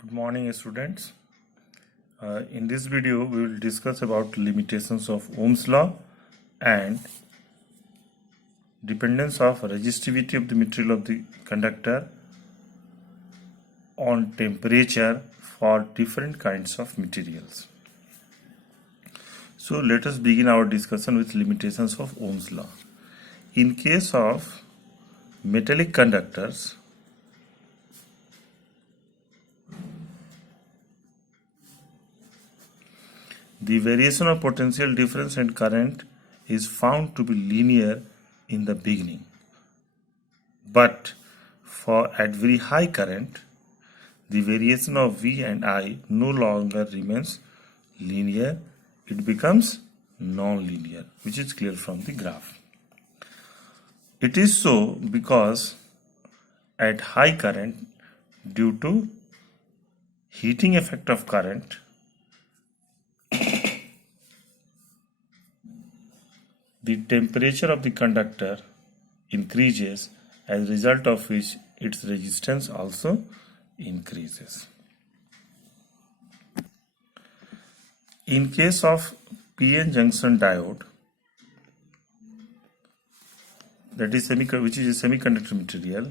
Good morning, students. In this video, we will discuss about limitations of Ohm's law and dependence of resistivity of the material of the conductor on temperature for different kinds of materials. So let us begin our discussion with limitations of Ohm's law. In case of metallic conductors, the variation of potential difference and current is found to be linear in the beginning. But at very high current, the variation of V and I no longer remains linear. It becomes non-linear, which is clear from the graph. It is so because at high current, due to heating effect of current, the temperature of the conductor increases, as a result of which its resistance also increases. In case of PN junction diode, that is which is a semiconductor material,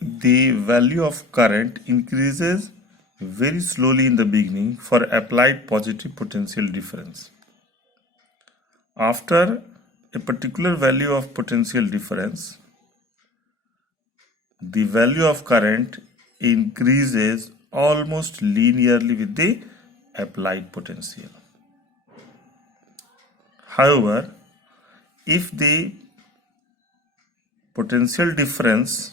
the value of current increases very slowly in the beginning for applied positive potential difference. After a particular value of potential difference, the value of current increases almost linearly with the applied potential. However, if the potential difference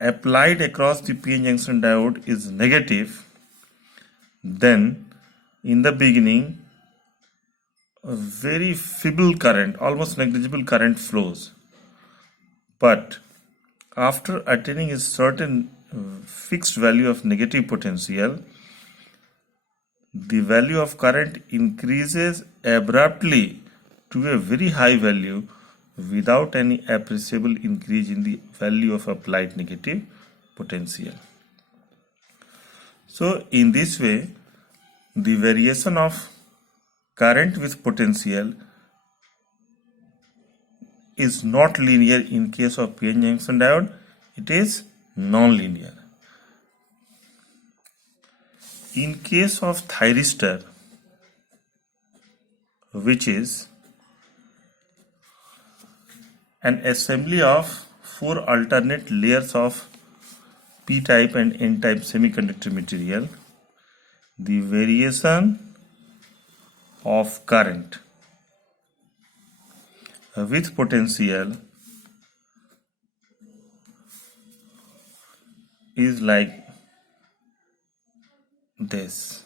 applied across the PN junction diode is negative, then in the beginning a very feeble current, almost negligible current flows. But after attaining a certain fixed value of negative potential, the value of current increases abruptly to a very high value without any appreciable increase in the value of applied negative potential. So in this way, the variation of current with potential is not linear in case of PN junction diode, it is non-linear. In case of thyristor, which is an assembly of 4 alternate layers of p-type and n-type semiconductor material, the variation of current with potential is like this.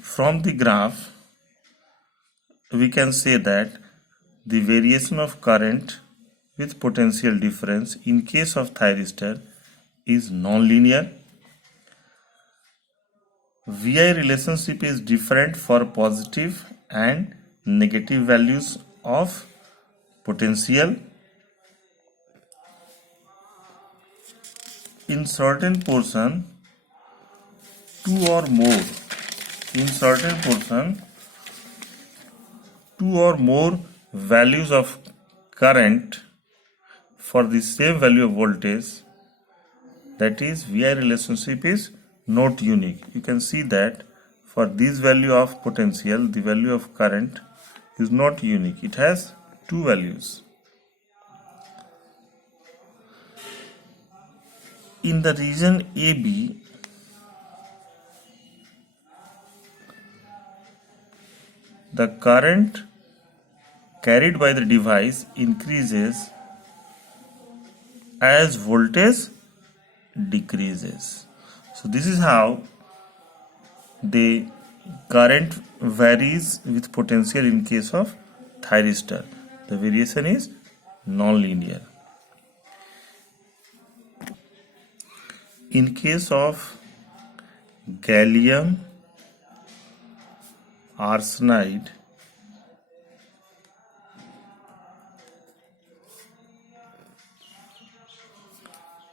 From the graph, we can say that the variation of current with potential difference in case of thyristor is non-linear. VI relationship is different for positive and negative values of potential. In certain portion, two or more values of current for the same value of voltage, that is VI relationship is not unique. You can see that for this value of potential, the value of current is not unique. It has two values. In the region AB, the current carried by the device increases as voltage decreases. So this is how the current varies with potential in case of thyristor. The variation is non-linear. In case of gallium arsenide,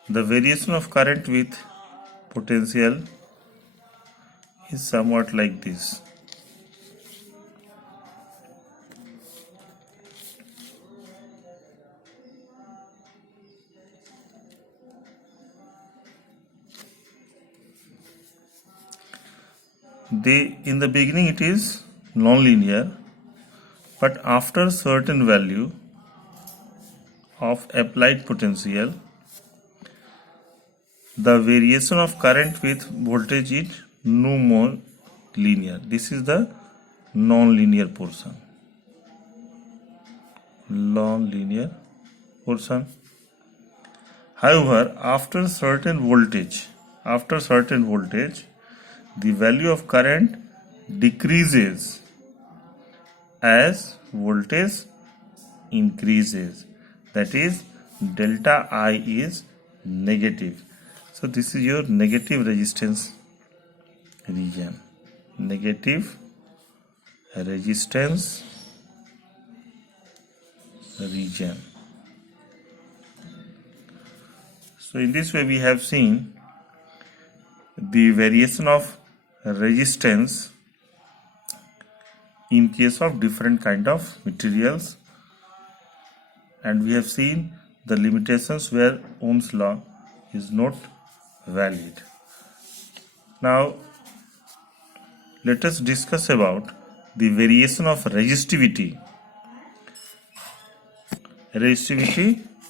the variation of current with potential is somewhat like this. In the beginning it is non-linear, but after certain value of applied potential, the variation of current with voltage is no more linear. This is the non-linear portion. Non-linear portion. However, after certain voltage, the value of current decreases as voltage increases. That is, delta I is negative. So this is your negative resistance region. Negative resistance region. So in this way we have seen the variation of resistance in case of different kind of materials, and we have seen the limitations where Ohm's law is not valid. Now let us discuss about the variation of resistivity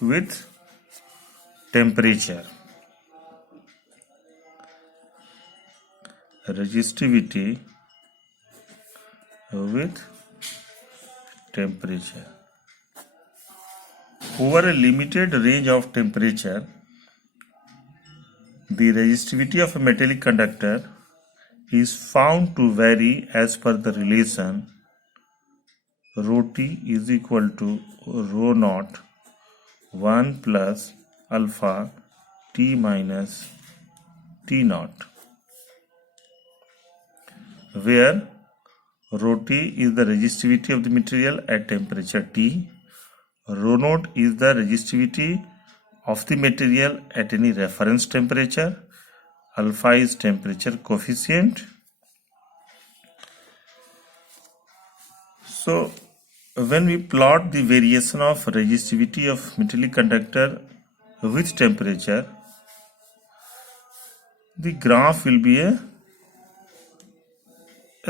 with temperature. Resistivity with temperature. Over a limited range of temperature, the resistivity of a metallic conductor is found to vary as per the relation rho T is equal to rho naught 1 plus alpha T minus T naught, where rho T is the resistivity of the material at temperature T, rho naught is the resistivity of the material at any reference temperature, alpha is temperature coefficient. So when we plot the variation of resistivity of metallic conductor with temperature, the graph will be a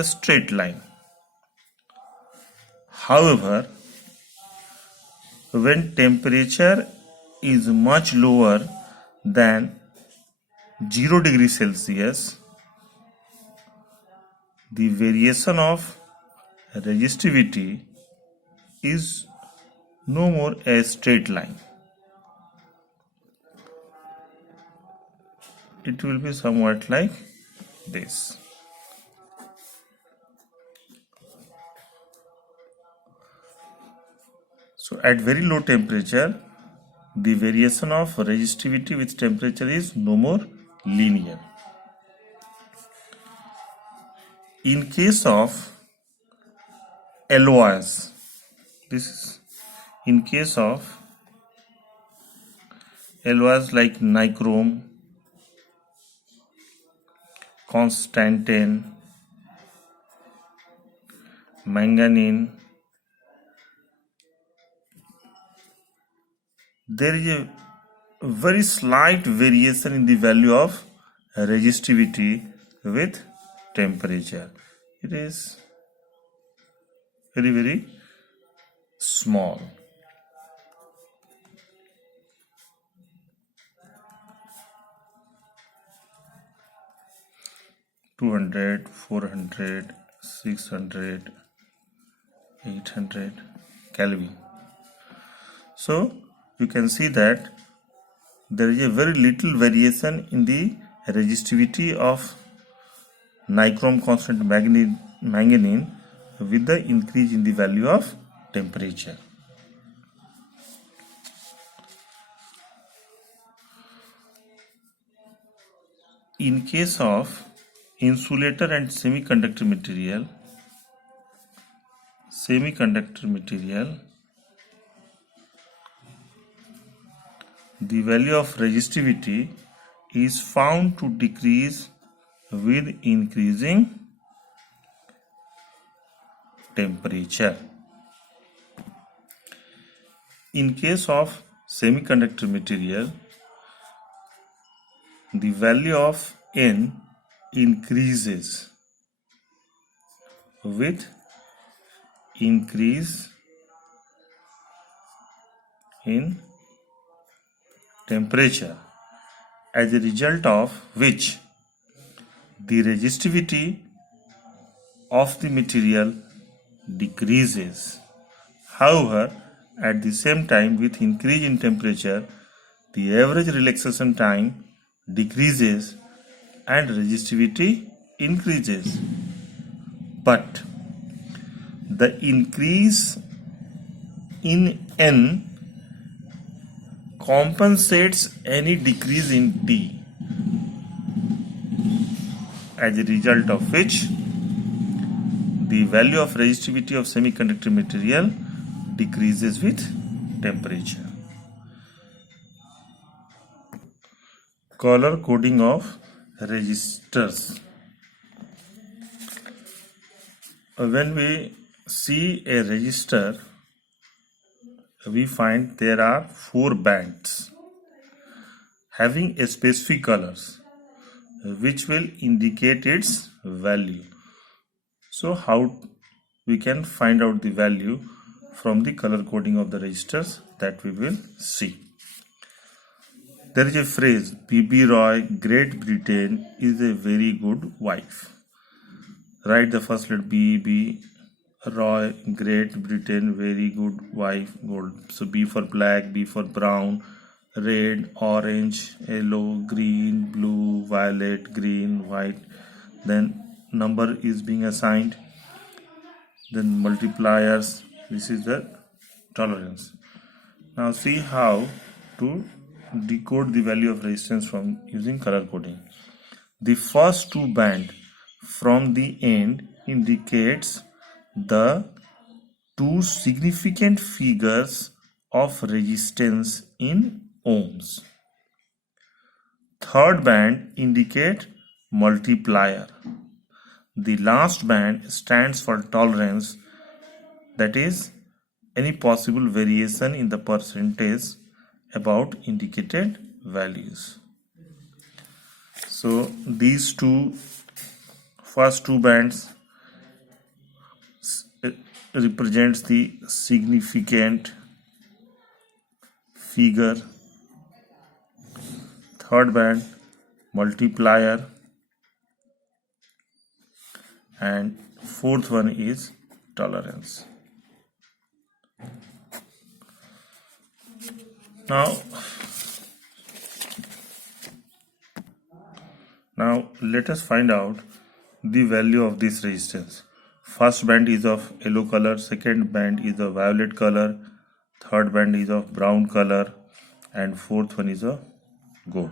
straight line. However, when temperature is much lower than 0 degree Celsius, the variation of resistivity is no more a straight line. It will be somewhat like this. So at very low temperature, the variation of resistivity with temperature is no more linear. In case of alloys, this is in case of alloys like nichrome, constantan, manganese, there is a very slight variation in the value of resistivity with temperature. It is very, very small. (200, 400, 600, 800 Kelvin). So you can see that there is a very little variation in the resistivity of nichrome, constant, manganese with the increase in the value of temperature. in case of insulator and semiconductor material, the value of resistivity is found to decrease with increasing temperature. In case of semiconductor material, the value of N increases with increase in temperature, as a result of which the resistivity of the material decreases. However, at the same time, with increase in temperature, the average relaxation time decreases and resistivity increases. But the increase in N compensates any decrease in T, as a result of which the value of resistivity of semiconductor material decreases with temperature. Color coding of resistors. When we see a resistor, we find there are 4 bands having a specific colors which will indicate its value. So how we can find out the value from the color coding of the resistors, that we will see. There is a phrase, B.B. Roy, Great Britain is a very good wife. Write the first letter B.B. Roy, Great Britain, very good wife, gold. So B for black, B for brown, red, orange, yellow, green, blue, violet, green, white. Then number is being assigned. Then multipliers. This is the tolerance. Now see how to decode the value of resistance from using color coding. The first 2 band from the end indicates the 2 significant figures of resistance in ohms. Third band indicate multiplier. The last band stands for tolerance, that is any possible variation in the percentage about indicated values. So these first two bands represents the significant figure, third band multiplier, and fourth one is tolerance. Now let us find out the value of this resistance. First band is of yellow color, second band is of violet color, third band is of brown color, and fourth one is of gold.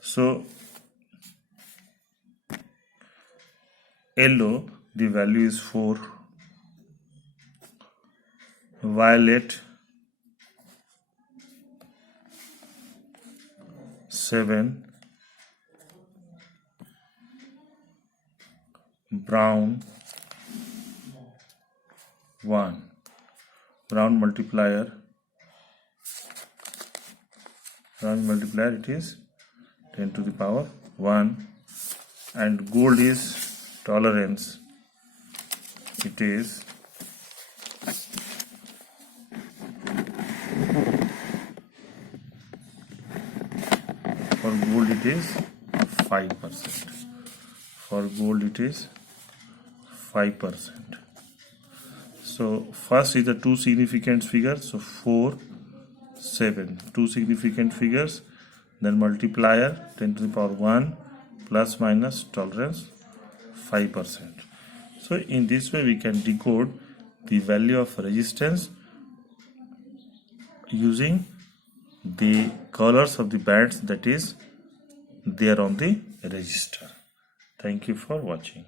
So yellow, the value is 4, violet 7, brown 1, brown multiplier it is 10 to the power 1, and gold is tolerance, it is for gold it is 5%. For gold it is 5%. So first is the two significant figures, so 4, 7, two significant figures, then multiplier 10 to the power 1 plus minus tolerance 5%. So in this way we can decode the value of resistance using the colors of the bands, that is there on the register. Thank you for watching.